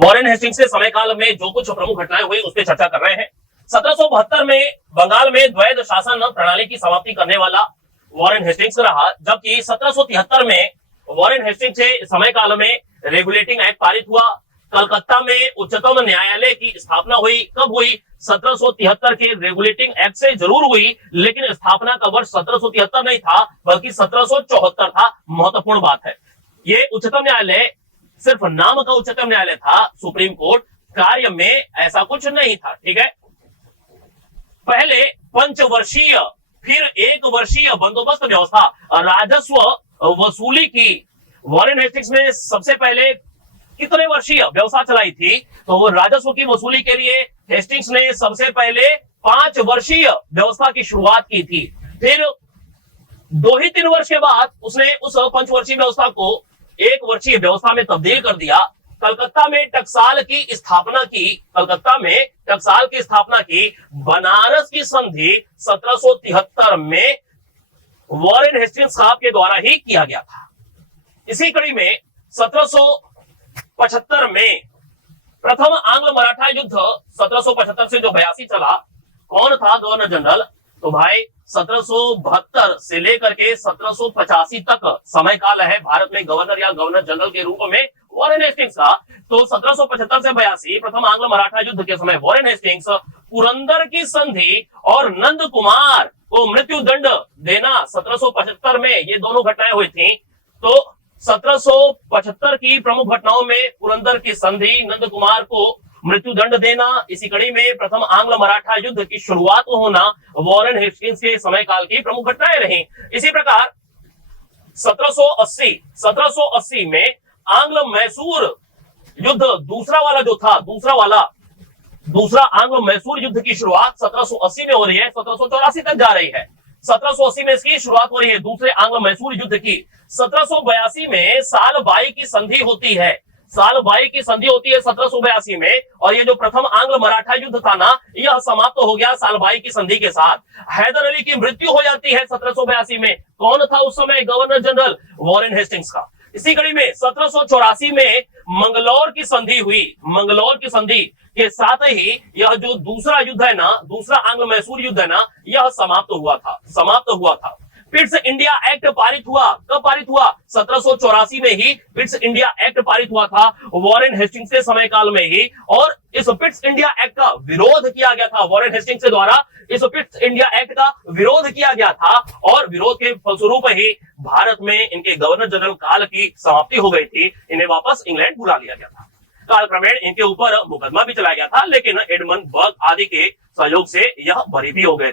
Warren Hastings के समय काल में जो कुछ प्रमुख घटनाएं हुई उस पर चर्चा कर रहे हैं। 1772 में बंगाल में द्वैध शासन प्रणाली की समाप्ति करने वाला वॉरेन हेस्टिंग्स रहा, जबकि 1773 में वॉरेन हेस्टिंग्स के समय काल में रेगुलेटिंग एक्ट पारित हुआ। कलकत्ता में उच्चतम न्यायालय की स्थापना हुई। कब हुई? 1773 के रेगुलेटिंग एक्ट से जरूर हुई, लेकिन स्थापना का वर्ष 1773 नहीं था बल्कि 1774 था। महत्वपूर्ण बात है, ये उच्चतम न्यायालय सिर्फ नाम का उच्चतम न्यायालय था, सुप्रीम कोर्ट कार्य में ऐसा कुछ नहीं था। ठीक है, पहले पंचवर्षीय फिर एक वर्षीय बंदोबस्त व्यवस्था, राजस्व वसूली की वॉरेन हेस्टिंग्स ने सबसे पहले कितने वर्षीय व्यवस्था चलाई थी? तो राजस्व की वसूली के लिए हेस्टिंग्स ने सबसे पहले 5 वर्षीय व्यवस्था की शुरुआत की थी। फिर 2 ही 3 वर्ष के बाद उसने उस पंचवर्षीय व्यवस्था को 1 वर्षीय व्यवस्था में तब्दील कर दिया। कलकत्ता में टकसाल की स्थापना की, कलकत्ता में टकसाल की स्थापना की। बनारस की संधि 1773 में वॉरेन हेस्टिंग्स साहब के द्वारा ही किया गया था। इसी कड़ी में 1775 में प्रथम आंग्ल मराठा युद्ध 1775 से जो 82 चला, कौन था गवर्नर जनरल? तो भाई 1772 से लेकर के 1785 तक समय काल है भारत में गवर्नर या गवर्नर जनरल के रूप में वॉरेन हेस्टिंग्स का। तो 1775 से 82 प्रथम आंग्ल मराठा युद्ध के समय वॉरेन हेस्टिंग्स पुरंदर की संधि और नंद कुमार को मृत्यु दंड देना 1775 में, ये दोनों घटनाएं हुई थी। तो 1775 की प्रमुख घटनाओं में पुरंदर की संधि, नंद कुमार को मृत्यु दंड देना, इसी कड़ी में प्रथम आंग्ल मराठा युद्ध की शुरुआत होना वॉरेन हेस्टिंग्स के समय काल की प्रमुख घटनाएं रही। इसी प्रकार 1780 में आंग्ल मैसूर युद्ध दूसरा वाला जो था, दूसरा आंग्ल मैसूर युद्ध की शुरुआत 1780 में हो रही है, 1784 तक जा रही है। 1780 में इसकी शुरुआत हो रही है दूसरे आंग्ल मैसूर युद्ध की। 1782 में साल बाई की संधि होती है, साल बाई की संधि होती है 1782 में, और ये जो प्रथम आंग्ल मराठा युद्ध था ना, यह समाप्त हो गया साल बाई की संधि के साथ। हैदर अली की मृत्यु हो जाती है 1782 में। कौन था उस समय गवर्नर जनरल? वॉरेन हेस्टिंग्स का। इसी कड़ी में 1784 में मंगलौर की संधि हुई। मंगलौर की संधि के साथ ही यह जो दूसरा युद्ध है ना, दूसरा आंग्ल मैसूर युद्ध है ना, यह समाप्त हुआ था। पिट्स इंडिया एक्ट पारित हुआ। कब पारित हुआ? 1784 में ही पिट्स इंडिया एक्ट पारित हुआ था, वॉरेन हेस्टिंग्स के समय काल में ही। और इस पिट्स इंडिया एक्ट का विरोध किया गया था वॉरेन हेस्टिंग्स के द्वारा। इस पिट्स इंडिया एक्ट का विरोध किया गया था और विरोध के फलस्वरूप ही भारत में इनके गवर्नर जनरल काल की समाप्ति हो गई थी। इन्हें वापस इंग्लैंड बुला लिया गया था। कालक्रमेण इनके ऊपर मुकदमा भी चलाया गया था, लेकिन एडमंड बर्ग आदि के सहयोग से यह बरी भी हो गए